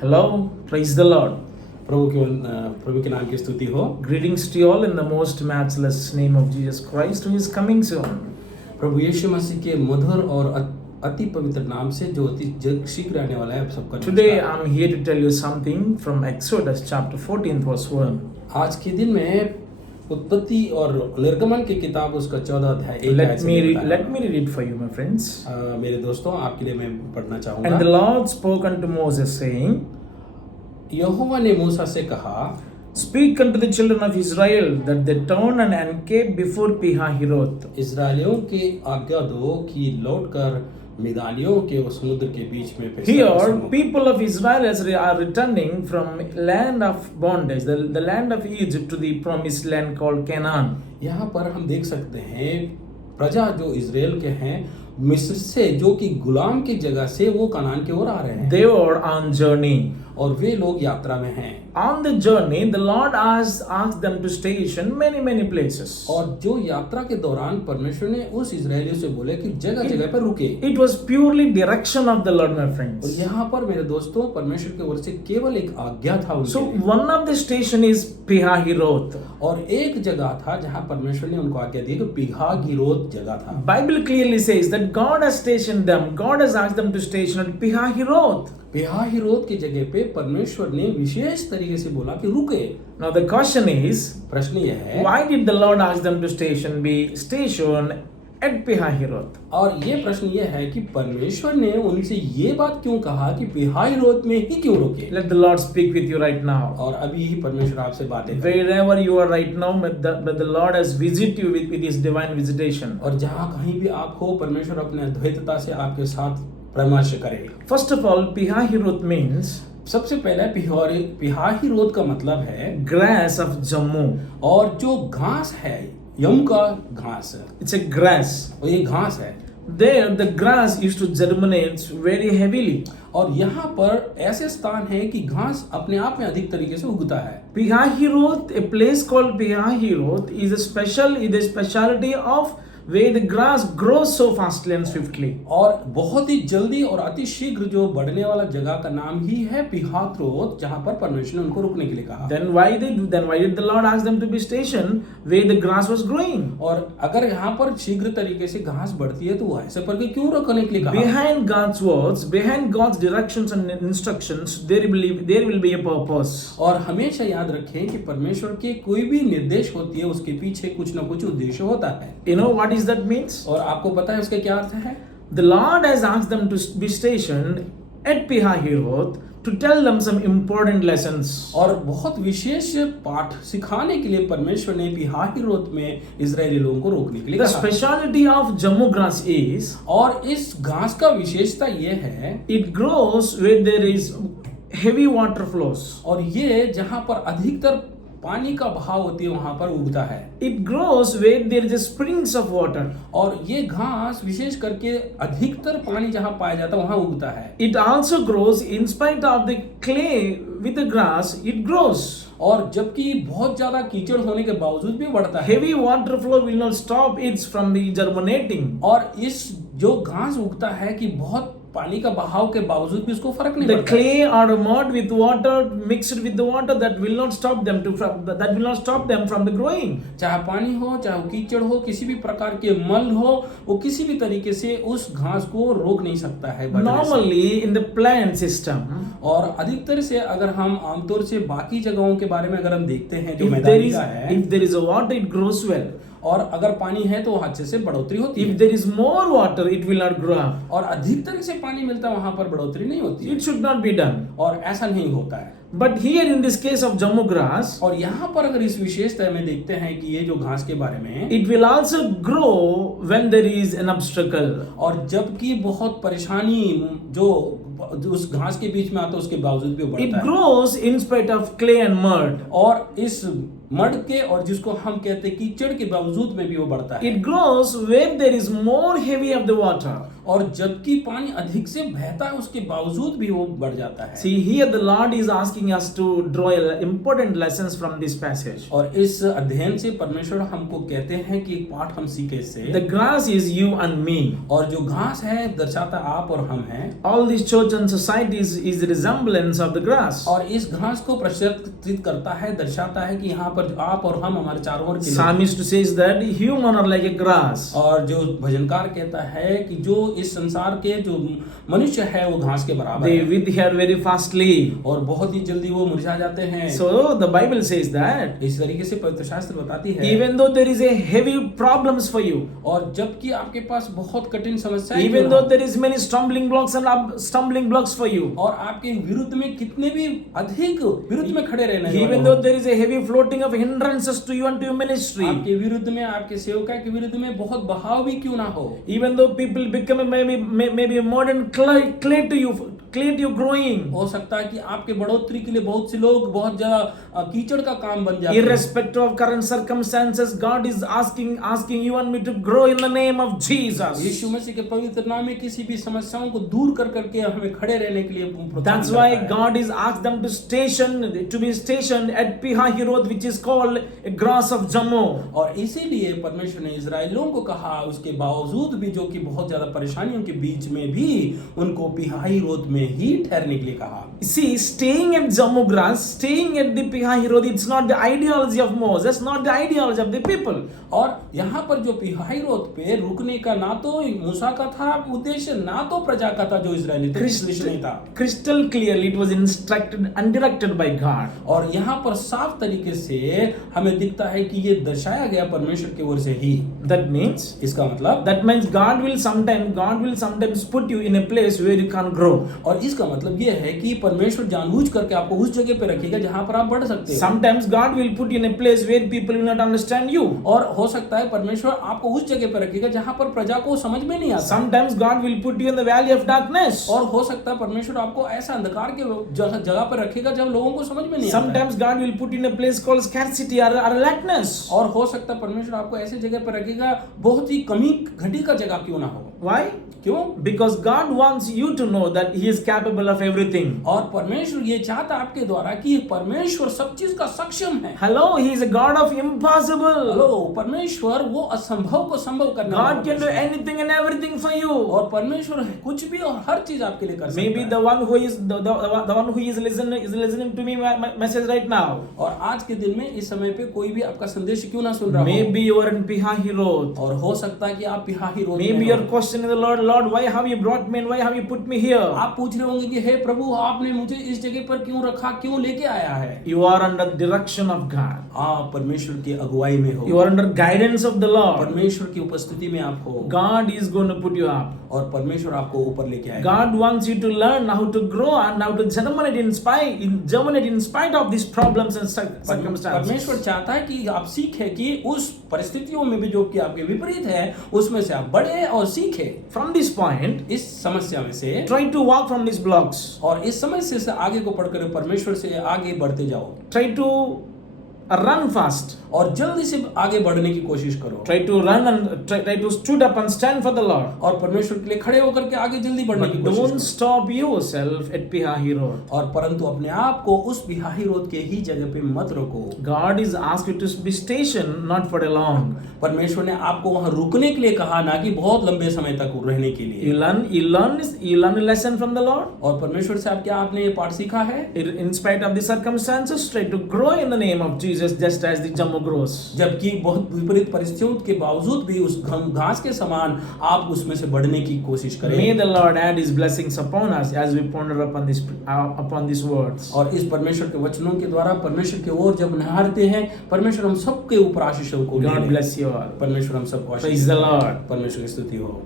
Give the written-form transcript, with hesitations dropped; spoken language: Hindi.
Hello, praise the Lord. प्रभु के नाम की स्तुति हो। Greetings to you all in the most matchless name of Jesus Christ, who is coming soon. प्रभु यीशु मसीह के मधुर और अति पवित्र नाम से जो अति शीघ्र आने वाला है, आप सबका Today नमस्कार। I'm here to tell you something from Exodus chapter 14 verse 1. आज के दिन में उत्पत्ति और निर्गमन की किताब उसका 14 अध्याय एक आयत से Let me read it for you, my friends. मेरे दोस्तों, आपके लिए मैं पढ़ना And the चाहूँगा। Lord spoke unto Moses, saying, यहोवा ने मूसा से कहा, Speak unto the children of Israel that they turn and encamp before Pihahiroth. इस्राएलियों के आज्ञा दो कि लौटकर मिदानियों के उस समुद्र के बीच में Here, people of Israel are returning from land of bondage, the land of Egypt, to the promised land called Canaan. यहाँ पर हम देख सकते हैं प्रजा जो इजराइल के हैं मिस्र से, जो कि गुलाम की जगह से वो कनान की ओर आ रहे हैं। They were on journey. और वे लोग यात्रा में हैं। On the journey, the Lord asked them to station many places. और जो यात्रा के दौरान परमेश्वर ने उस इजरायलियों से बोले कि जगह जगह पर रुके। It was purely direction of the Lord, my और friends. यहाँ पर मेरे दोस्तों परमेश्वर की ओर से केवल एक आज्ञा था उनके So लिए। one of the station is Pihahiroth. और एक जगह था जहाँ परमेश्वर ने उनको आज्ञा दी कि पिहाहिरोत जगह था। Bible clearly says that God has stationed them. God has asked them to station at Pihahiroth. पिहाहिरोत की जगह पे परमेश्वर ने विशेष तरीके से बोला कि रुके। Now the question is, प्रश्न यह है, why did the Lord ask them to be stationed at Pihahiroth? और ये प्रश्न ये है कि परमेश्वर ने उनसे ये बात क्यों कहा कि पिहाहिरोत में ही क्यों रुके। Let the Lord speak with you right now. और अभी ही परमेश्वर आपसे बातें करें। Wherever you are right now, but the Lord has visited you with His divine visitation. और जहाँ कहीं भी आप हो, परमेश्वर अपने अद्वैतता से आपके साथ परामर्श करे। First of all, Pihahiroth means सबसे पहले पिहाहिरोत का मतलब है grass of Jammu. और जो घास है, यम का घास है, It's a grass. और ये घास है। There, the grass used to germinate very heavily. और यहाँ पर ऐसे स्थान है कि घास अपने आप में अधिक तरीके से उगता है। Pihahiroth, a place called Pihahiroth, is a specialty of where the grass grows so fastly and swiftly. और बहुत ही जल्दी और अति शीघ्र जो बढ़ने वाला जगह का नाम ही है पिहाहिरोत, जहाँ पर परमेश्वर ने उनको रुकने के लिए कहा। Then why did the Lord ask them to be stationed where the grass was growing? और अगर यहाँ पर शीघ्र तरीके से घास बढ़ती है तो वो ऐसे पर क्यों रुकने के लिए कहा? Behind God's words, behind God's directions and instructions, there will be a purpose. और हमेशा याद रखें कि परमेश्वर के कोई भी निर्देश होती है, उसके पीछे कुछ न कुछ उद्देश्य होता है। You know what is that means? और आपको पता है उसका क्या अर्थ है? The Lord has asked them to be stationed at Pihahiroth to tell them some important lessons. और बहुत विशेष पाठ सिखाने के लिए परमेश्वर ने पिहाहिरोत में इजरायली लोगों को रोकने के लिए The कहा। specialty of Jammu grass is और इस घास का विशेषता ये है, it grows where there is heavy water flows. और ये जहाँ पर अधिकतर पानी का बहाव होती है वहां पर उगता है। It grows where there is springs of water. और ये घास विशेष करके अधिकतर पानी जहाँ पाया जाता है वहां उगता है। It also grows in spite of the clay with the grass. It grows. और जबकि बहुत ज्यादा कीचड़ होने के बावजूद भी बढ़ता है। Heavy water flow will not stop it from the germinating. और इस जो घास उगता है कि बहुत पानी का बहाव के बावजूद भी उसको फर्क नहीं The पड़ता। clay or mud with water mixed with the water that will not stop them from the growing. चाहे पानी हो, चाहे वो कीचड़ हो, किसी भी प्रकार के मल हो, वो किसी भी तरीके से उस घास को रोक नहीं सकता है बढ़ने से। Normally in the plant system, और अधिकतर से अगर हम आमतौर से बाकी जगहों के बारे में अगर हम देखते हैं जो if मैदानी का है, there is a water, it grows well. और अगर पानी है तो अच्छे से बढ़ोतरी होती If है। there is more water, it will not grow up. और अधिकतर से पानी मिलता है वहां पर बढ़ोतरी नहीं होती है। It should not be done. और ऐसा नहीं होता है। But here in this case of Jammu grass, और यहाँ पर अगर इस विशेषता में देखते हैं कि ये जो घास के बारे में, it will also grow when there is an obstacle. और जबकि बहुत परेशानी जो उस घास के बीच में आता है उसके बावजूद भी वो It बढ़ता है। grows in spite of clay and mud. और इस मड के और जिसको हम कहते हैं कीचड़ के बावजूद में भी वो बढ़ता है। It grows where there is more heavy of the water. और जबकि पानी अधिक से बहता है उसके बावजूद भी वो बढ़ जाता है। See, here the Lord is asking us to draw important lessons from this passage. और इस अध्ययन से परमेश्वर हमको कहते हैं कि एक पाठ हम सीखे इससे। The grass is you and me. और जो घास है दर्शाता आप और हम हैं। All this church and society is the resemblance of the grass. और इस घास को प्रस्तुत करता है, दर्शाता है कि यहाँ पर आप और हम हमारे चारों ओर के लोग। Psalmist says that human are like a grass. और जो भजनकार कहता है कि जो इस संसार के जो मनुष्य है वो घास के बराबर They है wither very fastly. और बहुत ही जल्दी वो मुरझा जाते हैं। So the Bible says that इस तरीके से पवित्र शास्त्र बताती है even though there is a heavy problems for you, और जबकि आपके पास बहुत कठिन समस्याएं even क्यों though ना, there is many stumbling blocks and stumbling blocks for you, और आपके विरुद्ध में कितने भी अधिक विरुद्ध में खड़े रहने वाले even हो, though there is a heavy floating of hindrances to you and to your ministry, आपके विरुद्ध में आपके सेवका के विरुद्ध में बहुत बहाव भी क्यों ना हो, even though people become maybe modern clay to you growing, हो सकता है कि आपके बढ़ोतरी के लिए बहुत से लोग बहुत ज्यादा कीचड़ का काम बन जाते हैं। irrespective of current circumstances, God is asking you and me to grow in the name of Jesus. यीशु मसीह के पवित्र नाम में किसी भी समस्याओं को दूर कर करके हमें खड़े रहने के लिए प्रोत्साहन That's करता why है। God is asked them to be stationed at Pihahiroth, which is called a grass of Jammu. और इसीलिए परमेश्वर ने इजराइलियों को कहा, उसके बावजूद भी जो कि बहुत ज्यादा परेशानियों के बीच में भी उनको पिहाहिरोत में ही ठहरने के लिए कहा। See, staying at Jammu grass, staying at the Pihahiroth, it's not the ideology of Moses, not the ideology of the people. और यहाँ पर जो पिहाहिरोत पे रुकने का ना तो मूसा का था उद्देश्य, ना तो प्रजा का था जो इजरायली थे, उद्देश्य नहीं था। Crystal clearly it was instructed and directed by God. और यहाँ पर साफ तरीके से हमें दिखता है कि ये दर्शाया गया परमेश्वर की ओर से ही। That means इसका मतलब God will sometimes put you in a place where you can't grow. और इसका मतलब ये है कि परमेश्वर जानबूझ करके आपको उस जगह पे रखेगा जहां पर आप बढ़ सकते हैं। Sometimes God will put you in a place where people will not understand you. और हो सकता है परमेश्वर आपको उस जगह पे रखेगा जहां पर प्रजा को समझ में नहीं आता। Sometimes God will put you in the valley of darkness. और हो सकता है परमेश्वर आपको ऐसा अंधकार के जगह पर रखेगा जब लोगों को समझ में नहीं आता। Sometimes God will put you in a place called scarcity or lackness. और हो सकता है परमेश्वर आपको ऐसे जगह पर रखेगा बहुत ही कमी घटी का जगह क्यों ना हो। Why? क्यों? Because God wants you to know that He is capable of everything. और परमेश्वर ये चाहता है आपके द्वारा कि परमेश्वर सब चीज का सक्षम है। Hello, He is a God of impossible. Hello, परमेश्वर वो असंभव को संभव करने वाला God can do परमेश्वर है। anything and everything for you. और परमेश्वर कुछ भी और हर चीज आपके लिए कर सकता Maybe है। the one who is the one who is listening to me my message right now. और आज के दिन में इस समय पे कोई भी आपका संदेश क्यों ना सुन रहा हो। Maybe you are in Pihahiroth. और हो सकता है कि आप पिहाहिरोत में Maybe हो। you're questioning the Lord, why have you brought me and why have you put me here? आप पूछ रहे होंगे कि हे प्रभु आपने मुझे इस जगह पर क्यों रखा, क्यों लेके आया है। You are under direction of God. आप परमेश्वर की अगुवाई में हो, You are under guidance of the Lord. परमेश्वर की उपस्थिति में आप हो God is going to put you up. और परमेश्वर आपको ऊपर लेके आएगा। God wants you to learn how to grow and how to germinate in spite of these problems and circumstances. परमेश्वर चाहता है कि आप सीखें कि उस परिस्थितियों में भी जो कि आपके विपरीत है उसमें से आप बढ़े और सीखें। From this point, इस समस्या में से try to walk from these blocks. और इस समस्या से आगे को पढ़कर परमेश्वर से आगे बढ़ते जाओ। Try to run fast. और जल्दी से आगे बढ़ने की कोशिश करो। Try to run and try to stood up and stand for the Lord. और परमेश्वर के लिए खड़े होकर के आगे जल्दी बढ़ने की But कोशिश don't करो। stop yourself at Pihahiroth. और परंतु अपने आप को उस पिहाहिरोत के ही जगह पे मत रोको। God is asked you to be stationed not for a long. परमेश्वर ने आपको वहां रुकने के लिए कहा, ना कि बहुत लंबे समय तक रहने के लिए। You learn a lesson from the Lord. और परमेश्वर से आपने ये पाठ सीखा है। In spite of the circumstances, try to grow in the name of Jesus, just as the Jammu grows. जबकि बहुत विपरीत परिस्थितियों के बावजूद भी उस घास के समान आप उसमें से बढ़ने की कोशिश करें। May the Lord add His blessings upon us as we ponder upon these words. और इस परमेश्वर के वचनों के द्वारा परमेश्वर की ओर जब निहारते हैं, परमेश्वर हम सबके ऊपर आशीषों को ले God ले। bless you all. परमेश्वर हम सबको आशीष Praise the दे। Lord. परमेश्वर की स्तुति हो।